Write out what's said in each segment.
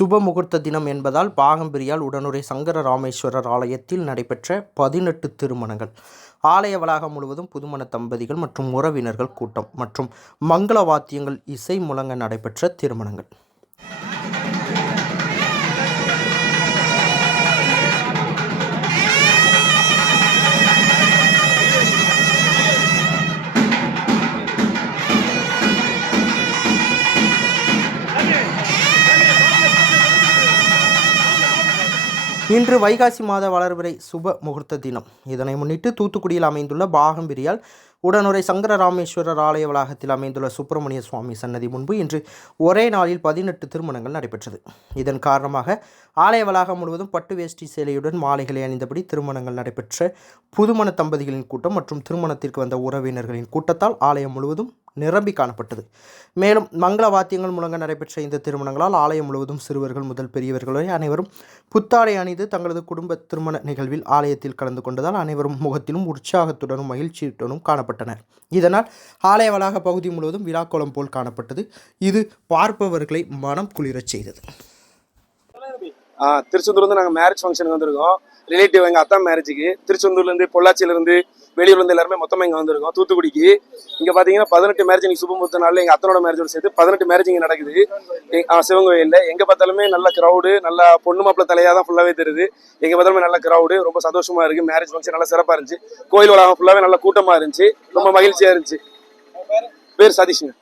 சுப முகூர்த்த தினம் என்பதால் பாகம்பிரியால் உடனுறை சங்கர ராமேஸ்வரர் ஆலயத்தில் நடைபெற்ற 18 திருமணங்கள். ஆலய வளாகம் முழுவதும் புதுமண தம்பதிகள் மற்றும் உறவினர்கள் கூட்டம் மற்றும் மங்கள வாத்தியங்கள் இசை முழங்க நடைபெற்ற திருமணங்கள். இன்று வைகாசி மாத வளர்பிறை சுப முகூர்த்த தினம். இதனை முன்னிட்டு தூத்துக்குடியில் அமைந்துள்ள பாகம்பிரியால் உடனுறை சங்கர ராமேஸ்வரர் ஆலய வளாகத்தில் அமைந்துள்ள சுப்பிரமணிய சுவாமி சன்னதி முன்பு இன்று ஒரே நாளில் 18 திருமணங்கள் நடைபெற்றது. இதன் காரணமாக ஆலய வளாகம் முழுவதும் பட்டு வேஷ்டி சேலையுடன் மாலைகளை அணிந்தபடி திருமணங்கள் நடைபெற்ற புதுமண தம்பதிகளின் கூட்டம் மற்றும் திருமணத்திற்கு வந்த உறவினர்களின் கூட்டத்தால் ஆலயம் முழுவதும் நிரம்பி காணப்பட்டது. மேலும் மங்கள வாத்தியங்கள் முழங்க நடைபெற்ற இந்த திருமணங்களால் ஆலயம் முழுவதும் சிறுவர்கள் முதல் பெரியவர்கள் வரை அனைவரும் புத்தாடை அணிந்து தங்களது குடும்ப திருமண நிகழ்வில் ஆலயத்தில் கலந்து கொண்டதால் அனைவரும் முகத்திலும் உற்சாகத்துடனும் மகிழ்ச்சியுடனும் காணப்பட்டனர். இதனால் ஆலய வளாக பகுதி முழுவதும் விழாக்கோலம் போல் காணப்பட்டது. இது பார்ப்பவர்களை மனம் குளிரச் செய்தது. திருச்செந்தூர்லேருந்து நாங்கள் மேரேஜ் ஃபங்க்ஷனுக்கு வந்திருக்கோம். ரிலேட்டிவ் எங்கள் அத்தா மேரேஜுக்கு திருச்செந்தூர்லேருந்து பொள்ளாச்சியிலேருந்து வெளியூர்லேருந்து எல்லாருமே மொத்தமாக இங்கே வந்திருக்கோம். தூத்துக்குடிக்கு இங்கே பார்த்தீங்கன்னா 18 மேரேஜ் இன்னைக்கு சுபமுகூர்த்த நாளில் எங்கள் அத்தனோட மேரேஜோடு சேர்த்து 18 மேரேஜ் இங்கே நடக்குது. சிவங்கோயிலில் எங்கே பார்த்தாலுமே நல்ல க்ரௌடு, நல்லா பொண்ணு மாப்பிள்ளை தலையாக தான் ஃபுல்லாகவே தெரியுது. எங்கே பார்த்தாலுமே நல்ல க்ரௌடு, ரொம்ப சந்தோஷமாக இருக்குது. மேரேஜ் ஃபங்க்ஷன் நல்லா சிறப்பாக இருந்துச்சு. கோயில் வளாகம் ஃபுல்லாகவே நல்ல கூட்டமாக இருந்துச்சு. ரொம்ப மகிழ்ச்சியாக இருந்துச்சு. பேர் சதீஷுங்க.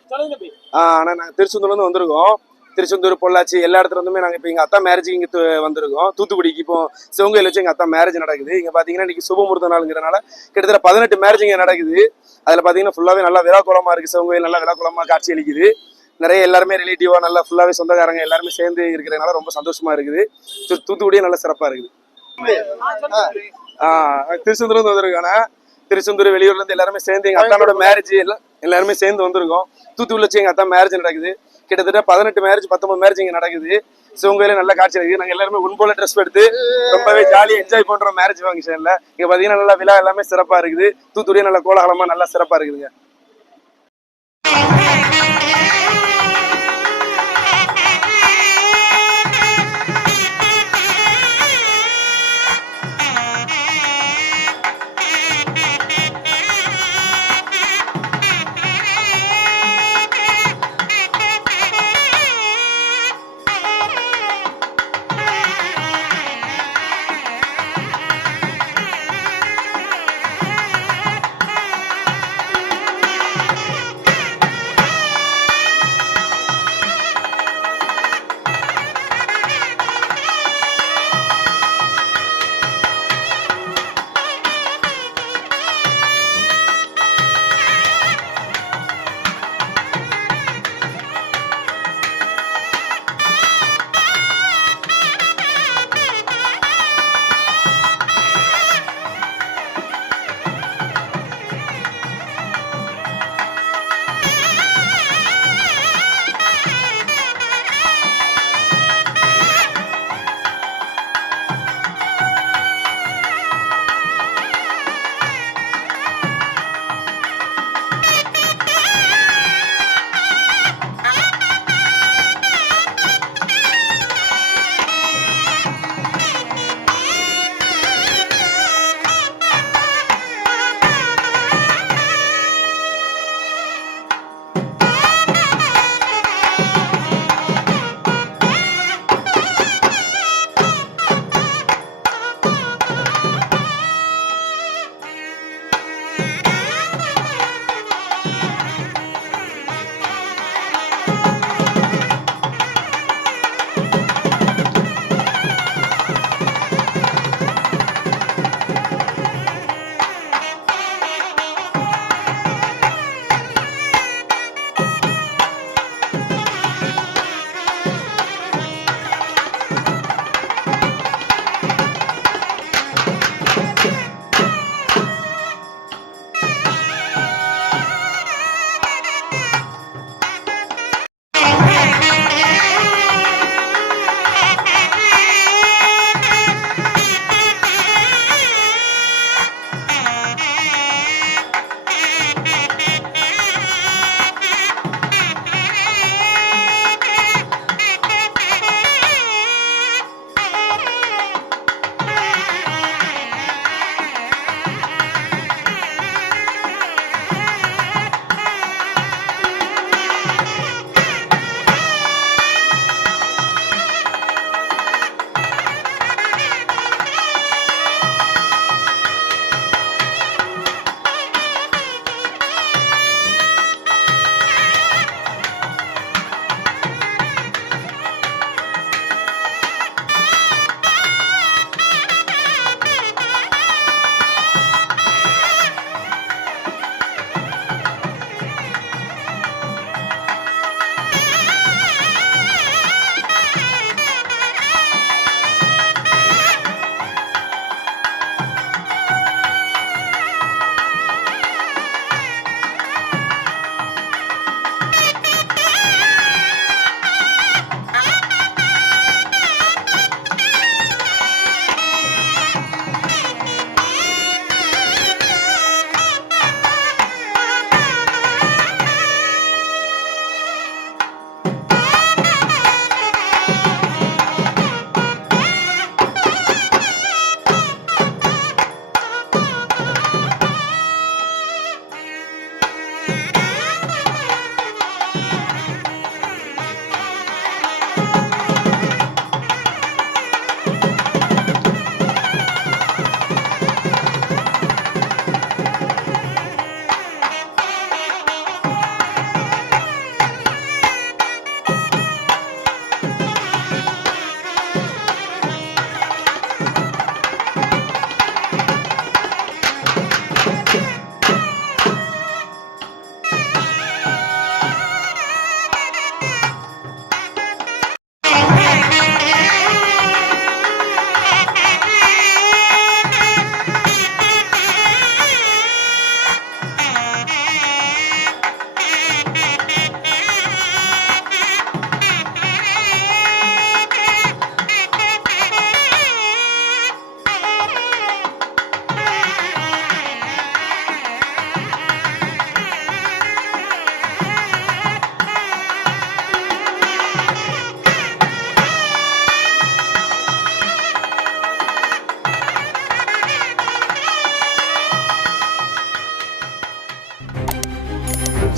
ஆனால் நாங்கள் திருச்செந்தூர்லேருந்து வந்திருக்கோம். திருச்செந்தூர், பொள்ளாச்சி எல்லா இடத்துல இருந்துமே நாங்கள் இப்போ எங்கள் அத்தா மேரேஜுக்கு இங்கே வந்திருக்கோம். தூத்துக்குடிக்கு இப்போ சிவங்கோயில் வச்சு எங்கள் அத்தா மேரேஜ் நடக்குது. இங்கே பார்த்தீங்கன்னா இன்றைக்கி சுபமுகூர்த்த நாளுங்கிறனால கிட்டத்தட்ட 18 மேரேஜ் இங்கே நடக்குது. அதில் பார்த்தீங்கன்னா ஃபுல்லாகவே நல்லா விழாக்கோலமாக இருக்குது. சிவங்கோயில் நல்லா விழாக்கோலமாக காட்சி அளிக்குது. நிறைய எல்லாருமே ரிலேட்டிவாக நல்லா ஃபுல்லாகவே சொந்தக்காரங்க எல்லாருமே சேர்ந்து இருக்கிறதுனால ரொம்ப சந்தோஷமாக இருக்குது. தூத்துக்குடியே நல்லா சிறப்பாக இருக்குது. திருச்செந்தூர்லேருந்து வந்திருக்கானே, திருச்செந்தூர் வெளியூர்லேருந்து எல்லாருமே சேர்ந்து எங்கள் அத்தானோட மேரேஜ் எல்லாருமே சேர்ந்து வந்திருக்கோம். தூத்துக்குடியில் வச்சு எங்கள் அத்தா மேரேஜ் நடக்குது. கிட்டத்தட்ட 18 மேரேஜ் 19 மேரேஜ் இங்கே நடக்குது. சிவங்கோயில நல்ல காட்சி இருக்குது. நாங்கள் எல்லாருமே உன்போல ட்ரெஸ் எடுத்து ரொம்பவே ஜாலியாக என்ஜாய் பண்ணுறோம் மேரேஜ் ஃபங்க்ஷனில். இங்கே பார்த்தீங்கன்னா நல்லா விழா எல்லாமே சிறப்பாக இருக்குது. தூத்துக்குடியே நல்லா கோலாகலமாக நல்லா சிறப்பாக இருக்குதுங்க.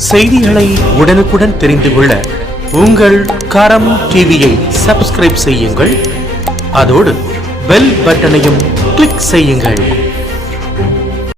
செய்திகளை உடனுக்குடன் தெரிந்து கொள்ள உங்கள் கரம் டிவியை சப்ஸ்கிரைப் செய்யுங்கள். அதோடு பெல் பட்டனையும் கிளிக் செய்யுங்கள்.